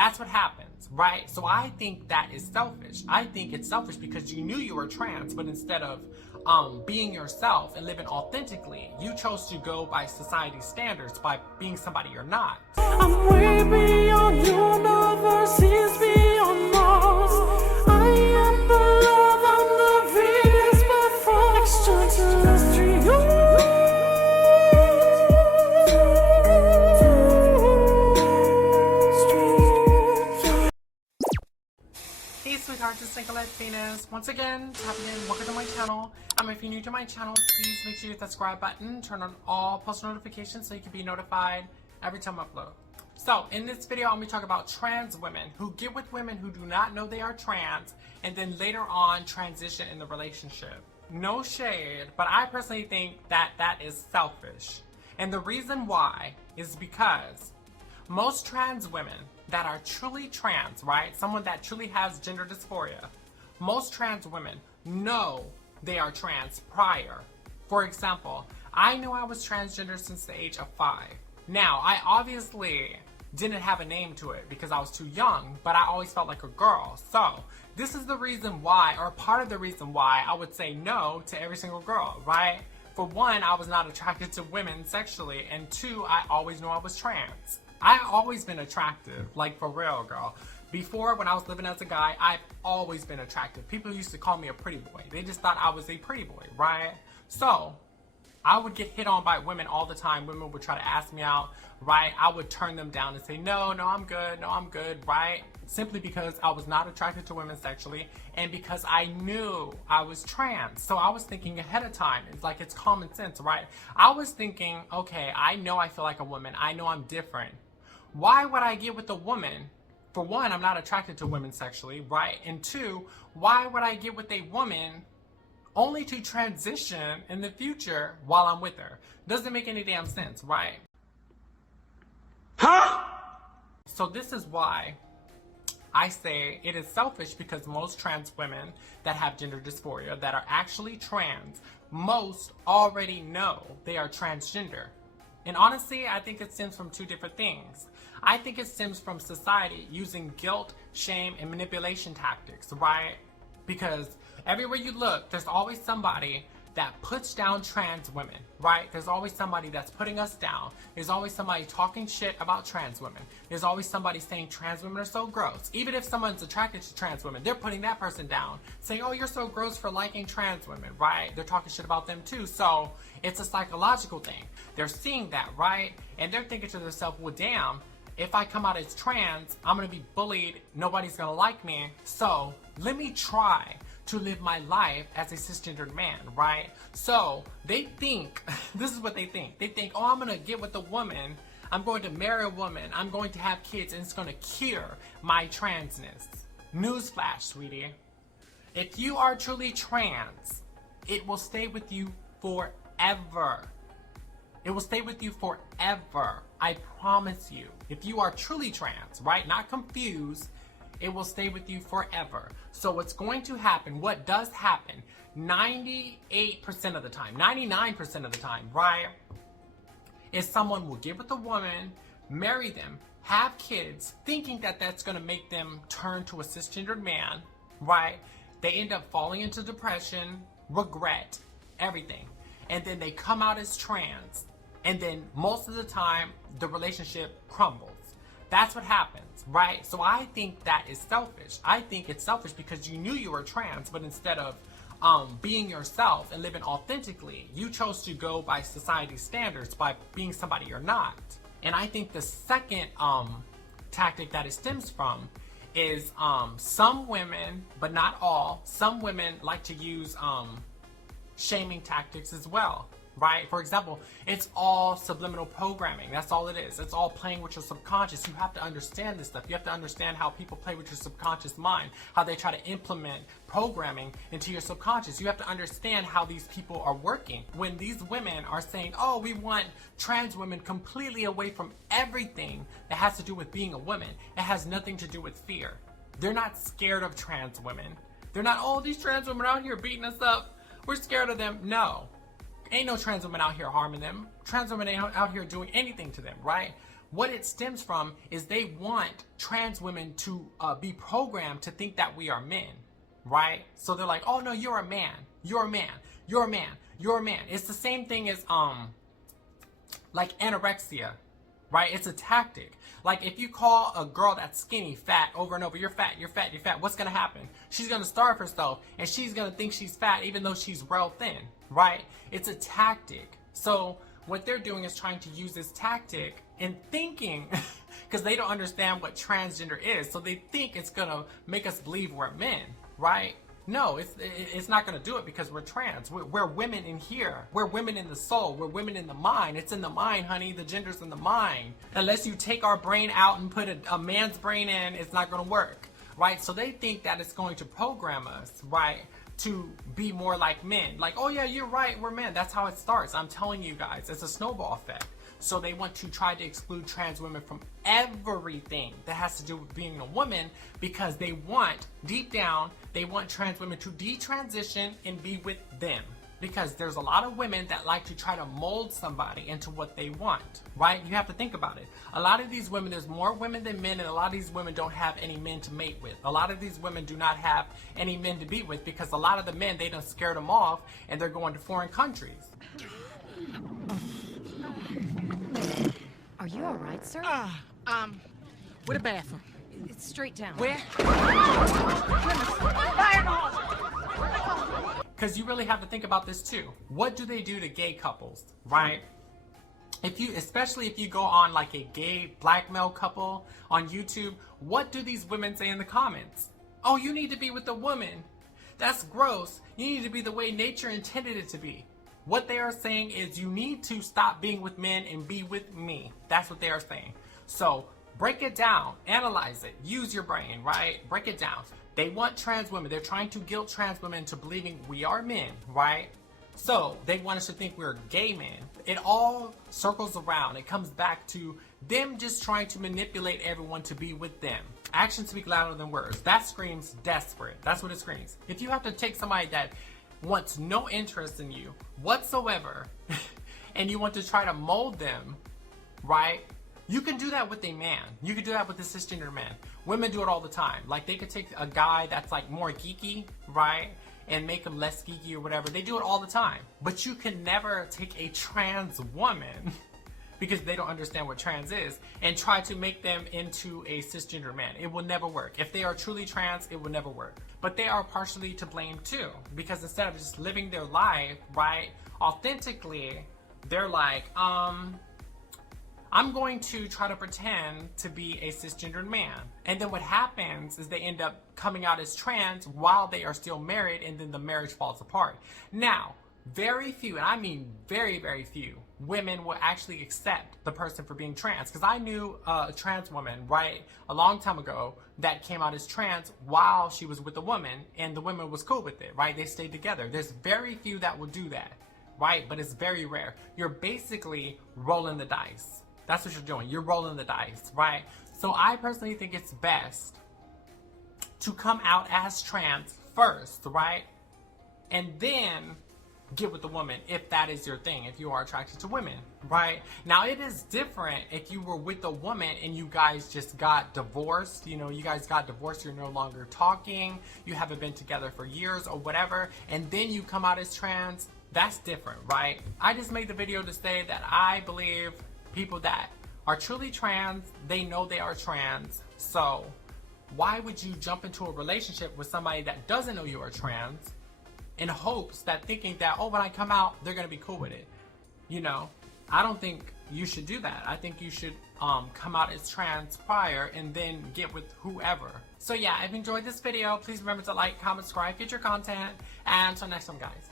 That's what happens, right? So I think that is selfish. I think it's selfish because you knew you were trans, but instead of being yourself and living authentically, you chose to go by society's standards by being somebody you're not. I'm way beyond universes, beyond Mars. I am the love, I'm the Venus before extraterrestrial. Hey sweetheart, this is Nicolette Venus. Once again, tapping in, welcome to my channel. If you're new to my channel, please make sure you hit that subscribe button, turn on all post notifications so you can be notified every time I upload. So in this video, I'm going to talk about trans women who get with women who do not know they are trans and then later on transition in the relationship. No shade, but I personally think that that is selfish. And the reason why is because most trans women that are truly trans, right? Someone that truly has gender dysphoria, most trans women know they are trans prior. For example, I knew I was transgender since the age of 5. Now, I obviously didn't have a name to it because I was too young, but I always felt like a girl. So this is the reason why, or part of the reason why, I would say no to every single girl, right? For one, I was not attracted to women sexually, and two, I always knew I was trans. I've always been attractive, like for real, girl. Before, when I was living as a guy, I've always been attractive. People used to call me a pretty boy. They just thought I was a pretty boy, right? So, I would get hit on by women all the time. Women would try to ask me out, right? I would turn them down and say, no, I'm good, right? Simply because I was not attracted to women sexually and because I knew I was trans. So I was thinking ahead of time. It's like, it's common sense, right? I was thinking, okay, I know I feel like a woman. I know I'm different. Why would I get with a woman? For one, I'm not attracted to women sexually, right? And two, why would I get with a woman only to transition in the future while I'm with her? Doesn't make any damn sense, right? Huh? So this is why I say it is selfish, because most trans women that have gender dysphoria, that are actually trans, most already know they are transgender. And honestly, I think it stems from two different things. I think it stems from society using guilt, shame, and manipulation tactics, right? Because everywhere you look, there's always somebody that puts down trans women, right? There's always somebody that's putting us down. There's always somebody talking shit about trans women. There's always somebody saying trans women are so gross. Even if someone's attracted to trans women, they're putting that person down, saying, oh, you're so gross for liking trans women, right? They're talking shit about them too. So it's a psychological thing. They're seeing that, right? And they're thinking to themselves, well, damn, if I come out as trans, I'm gonna be bullied, nobody's gonna like me, so let me try to live my life as a cisgendered man, right? So they think, this is what they think. They think, oh, I'm gonna get with a woman, I'm going to marry a woman, I'm going to have kids, and it's gonna cure my transness. Newsflash, sweetie. If you are truly trans, it will stay with you forever. It will stay with you forever. I promise you. If you are truly trans, right? Not confused, it will stay with you forever. So what's going to happen, what does happen, 98% of the time, 99% of the time, right? Is someone will get with a woman, marry them, have kids, thinking that that's gonna make them turn to a cisgendered man, right? They end up falling into depression, regret, everything. And then they come out as trans. And then most of the time, the relationship crumbles. That's what happens, right? So I think that is selfish. I think it's selfish because you knew you were trans, but instead of being yourself and living authentically, you chose to go by society's standards by being somebody you're not. And I think the second tactic that it stems from is some women, but not all, some women like to use shaming tactics as well, right? For example, it's all subliminal programming. That's all it is. It's all playing with your subconscious. You have to understand this stuff. You have to understand how people play with your subconscious mind, how they try to implement programming into your subconscious. You have to understand how these people are working. When these women are saying, oh, we want trans women completely away from everything that has to do with being a woman, it has nothing to do with fear. They're not scared of trans women. They're not, oh, these trans women out here beating us up, we're scared of them. No. Ain't no trans women out here harming them. Trans women ain't out here doing anything to them, right? what it stems from is they want trans women to be programmed to think that we are men, right? So they're like, oh no, you're a man, you're a man, you're a man, you're a man. It's the same thing as like anorexia, right? It's a tactic. Like if you call a girl that's skinny fat over and over, you're fat, you're fat, you're fat, what's gonna happen? She's gonna starve herself and she's gonna think she's fat even though she's real thin, right? It's a tactic. So what they're doing is trying to use this tactic and thinking, because they don't understand what transgender is, so they think it's gonna make us believe we're men, right? No, it's not gonna do it because we're trans. We're women in here. We're women in the soul. We're women in the mind. It's in the mind, honey. The gender's in the mind. Unless you take our brain out and put a man's brain in, it's not gonna work, right? So they think that it's going to program us, right, to be more like men. Like, oh yeah, you're right, we're men. That's how it starts. I'm telling you guys, it's a snowball effect. So they want to try to exclude trans women from everything that has to do with being a woman, because they want, deep down, they want trans women to detransition and be with them. Because there's a lot of women that like to try to mold somebody into what they want, right? You have to think about it. A lot of these women, there's more women than men, and a lot of these women don't have any men to mate with. A lot of these women do not have any men to be with because a lot of the men, they done scared them off and they're going to foreign countries. Are you all right, sir? Where the bathroom? It's straight down. Where? Because you really have to think about this too. What do they do to gay couples, right? Especially if you go on like a gay black male couple on YouTube, what do these women say in the comments? Oh, you need to be with a woman. That's gross. You need to be the way nature intended it to be. What they are saying is you need to stop being with men and be with me. That's what they are saying. So break it down, analyze it, use your brain, right? Break it down. They want trans women. They're trying to guilt trans women into believing we are men, right? So they want us to think we're gay men. It all circles around. It comes back to them just trying to manipulate everyone to be with them. Actions speak louder than words. That screams desperate. That's what it screams. If you have to take somebody that wants no interest in you whatsoever and you want to try to mold them, right? You can do that with a man. You can do that with a cisgender man. Women do it all the time. Like they could take a guy that's like more geeky, right? And make him less geeky or whatever. They do it all the time. But you can never take a trans woman because they don't understand what trans is and try to make them into a cisgender man. It will never work. If they are truly trans, it will never work. But they are partially to blame too, because instead of just living their life, right, authentically, they're like, I'm going to try to pretend to be a cisgendered man. And then what happens is they end up coming out as trans while they are still married, and then the marriage falls apart. Now, very few, and I mean very, very few, women will actually accept the person for being trans. Because I knew a trans woman, right, a long time ago that came out as trans while she was with a woman, and the woman was cool with it, right? They stayed together. There's very few that will do that, right? But it's very rare. You're basically rolling the dice. That's what you're doing. You're rolling the dice, right? So I personally think it's best to come out as trans first, right? And then get with the woman if that is your thing, if you are attracted to women, right? Now it is different if you were with a woman and you guys just got divorced, you know, you guys got divorced, you're no longer talking, you haven't been together for years or whatever, and then you come out as trans. That's different, right? I just made the video to say that I believe people that are truly trans, they know they are trans. So why would you jump into a relationship with somebody that doesn't know you are trans in hopes that thinking that, oh, when I come out, they're going to be cool with it? You know, I don't think you should do that. I think you should come out as trans prior and then get with whoever. So yeah, if you enjoyed this video, please remember to like, comment, subscribe, get your content, and until next time, guys.